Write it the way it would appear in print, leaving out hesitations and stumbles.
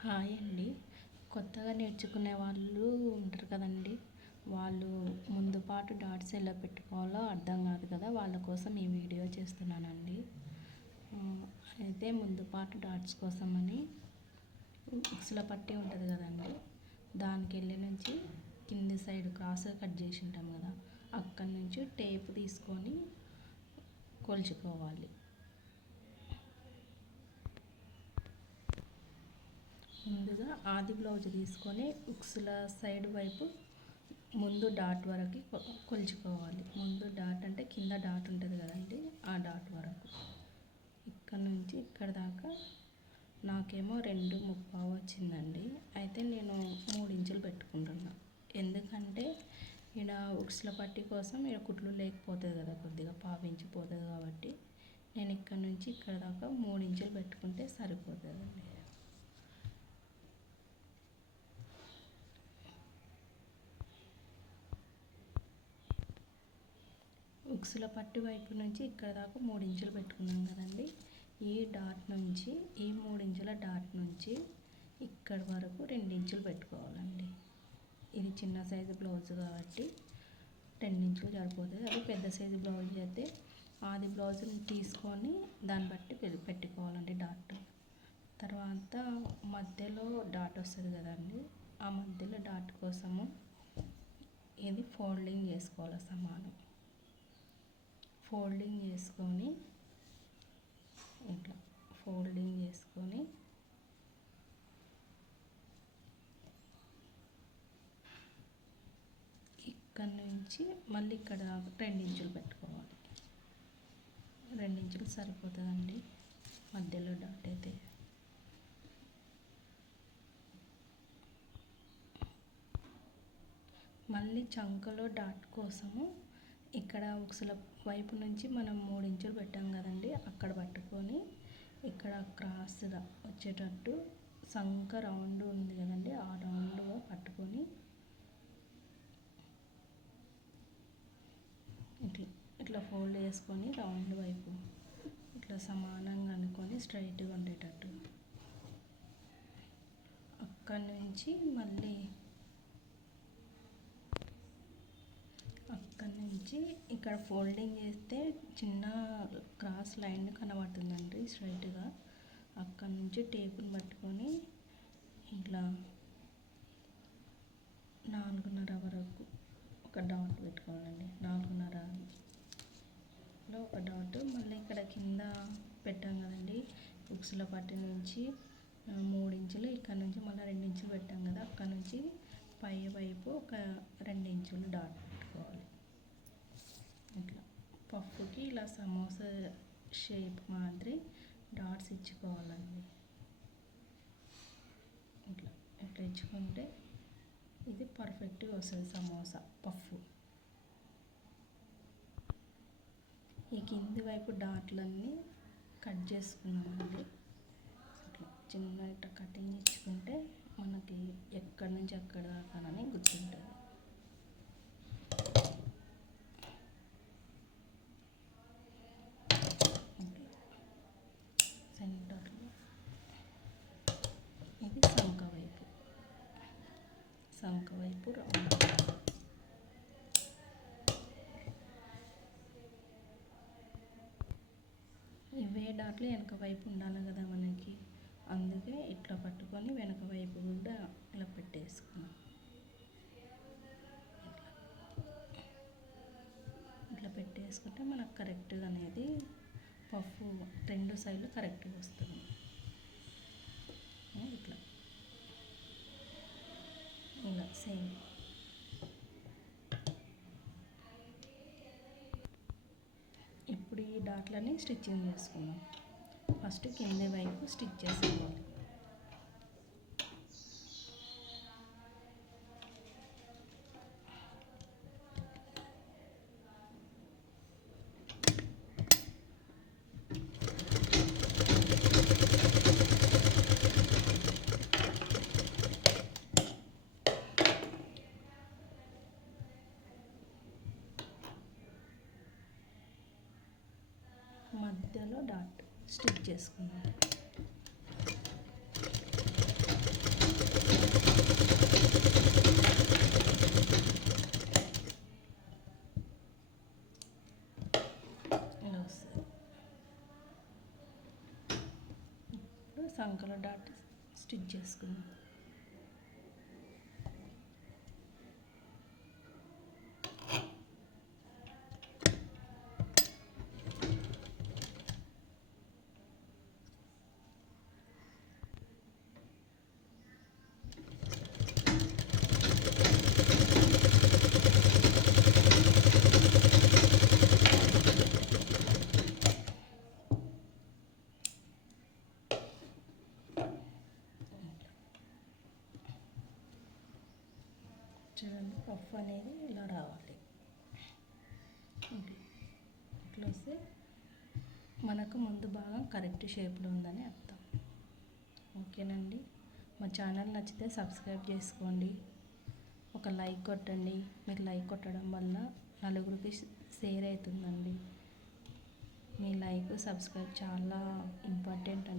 Hi అండి. కొత్తగా నేర్చుకునే వాళ్ళు ఉంటారు కదండి. వాళ్ళు ముందు పాటు డాట్స్ ఎలా పెట్టుకోవాలో అర్థం కాదు కదా, వాళ్ళ కోసం ఈ వీడియో చేస్తున్నానండి. ఆ, అయితే ముందు పాటు డాట్స్ కోసమని ఉక్సుల పట్టి ఉంటుంది కదండి, దానికి వెళ్ళి నుంచి కింది సైడ్ క్రాస్గా కట్ చేసి ఉంటాం కదా, అక్కడి నుంచి టేప్ తీసుకొని కొలుచుకోవాలి. ముందుగా ఆది బ్లౌజ్ తీసుకొని ఉక్సుల సైడ్ వైపు ముందు డాట్ వరకు కొలుచుకోవాలి. ముందు డాట్ అంటే కింద డాట్ ఉంటుంది కదండి, ఆ డాట్ వరకు. ఇక్కడ నుంచి ఇక్కడ దాకా నాకేమో 2:30 వచ్చిందండి. అయితే నేను 3 ఇంచులు పెట్టుకుంటున్నా. ఎందుకంటే ఇక్కడ ఉక్సుల పట్టి కోసం ఇక్కడ కుట్లు లేకపోతుంది కదా, కొద్దిగా పావించిపోతుంది కాబట్టి నేను ఇక్కడ నుంచి ఇక్కడ దాకా 3 ఇంచులు పెట్టుకుంటే సరిపోతుందండి. ఉక్సుల పట్టి వైపు నుంచి ఇక్కడ దాకా 3 ఇంచులు పెట్టుకున్నాం కదండి. ఈ డాట్ నుంచి, ఈ 3 ఇంచుల డాట్ నుంచి ఇక్కడ వరకు 2 ఇంచులు పెట్టుకోవాలండి. ఇది చిన్న సైజు బ్లౌజ్ కాబట్టి 2 ఇంచులు సరిపోతుంది. అది పెద్ద సైజు బ్లౌజ్ అయితే ఆది బ్లౌజ్ని తీసుకొని దాన్ని బట్టి పెట్టుకోవాలండి డాట్. తర్వాత మధ్యలో డాట్ వస్తుంది కదండి, ఆ మధ్యలో డాట్ కోసము ఇది ఫోల్డింగ్ చేసుకోవాలి. సమానం ఫోల్డింగ్ చేసుకొని ఇట్లా ఫోల్డింగ్ చేసుకొని ఇక్కడ నుంచి మళ్ళీ ఇక్కడ 2 ఇంచులు పెట్టుకోవాలి. 2 ఇంచులు సరిపోతుందండి మధ్యలో డాట్ అయితే. మళ్ళీ చంకలో డాట్ కోసము ఇక్కడ ఉక్సుల వైపు నుంచి మనం 3 ఇంచులు పెట్టాం కదండి, అక్కడ పట్టుకొని ఇక్కడ క్రాస్గా వచ్చేటట్టు సంక రౌండ్ ఉంది కదండి, ఆ రౌండ్గా పట్టుకొని ఇట్లా ఇట్లా ఫోల్డ్ చేసుకొని రౌండ్ వైపు ఇట్లా సమానంగా అనుకొని స్ట్రైట్గా ఉండేటట్టు అక్కడి నుంచి మళ్ళీ ఇక్కడ ఫోల్డింగ్ చేస్తే చిన్న క్రాస్ లైన్ కనబడుతుందండి స్ట్రైట్గా. అక్కడ నుంచి టేపుని పట్టుకొని ఇట్లా 4:30 వరకు ఒక డాట్ పెట్టుకోవాలండి. 4:30లో ఒక డాట్. మళ్ళీ ఇక్కడ కింద పెట్టాం కదండి ఉక్సుల పట్టి నుంచి 3 ఇంచులు, ఇక్కడ నుంచి మళ్ళీ 2 ఇంచులు పెట్టాం కదా, అక్కడ నుంచి పై వైపు ఒక 2 ఇంచులు డాట్ పెట్టుకోవాలి. ఇట్లా పఫ్కి ఇలా సమోసా షేప్ మాదిరి డాట్స్ ఇచ్చుకోవాలండి. ఇట్లా ఇట్లా ఇచ్చుకుంటే ఇది పర్ఫెక్ట్గా వస్తుంది సమోసా పఫ్. ఈ కింది వైపు డాట్లన్నీ కట్ చేసుకున్నామండి. ఇట్లా చిన్న ఇట్లా కటింగ్ ఇచ్చుకుంటే మనకి ఎక్కడి నుంచి ఎక్కడ దాకానని గుర్తుంటుంది. సెంటర్లో ఇది సంక వైపు రౌండ్. ఇవే డాట్లు వెనక వైపు ఉండాలి కదా మనకి, అందుకే ఇట్లా పట్టుకొని వెనక వైపు కూడా ఇలా పెట్టేసుకున్నాం. ఇట్లా పెట్టేసుకుంటే మనకు కరెక్ట్గా అనేది పఫ్ 2 సైడ్లు కరెక్ట్గా వస్తుంది. ఇట్లా ఇలా సేమ్. ఇప్పుడు ఈ డాట్లని స్టిచ్చింగ్ చేసుకుందాం. ఫస్ట్ కింది వైపు స్టిచ్ చేసుకోవాలి. మధ్యలో డాట్ స్టిచ్ చేసుకుందాం. సంకల డాట్ స్టిచ్ చేసుకుందాం. చూడండి పఫ్ అనేది ఇలా రావాలి. ఇట్లా వస్తే మనకు ముందు భాగం కరెక్ట్ షేప్లో ఉందని అర్థం. ఓకేనండి, మా ఛానల్ నచ్చితే సబ్స్క్రైబ్ చేసుకోండి, ఒక లైక్ కొట్టండి. మీరు లైక్ కొట్టడం వల్ల నలుగురికి షేర్ అవుతుందండి. మీ లైక్ సబ్స్క్రైబ్ చాలా ఇంపార్టెంట్ అండి.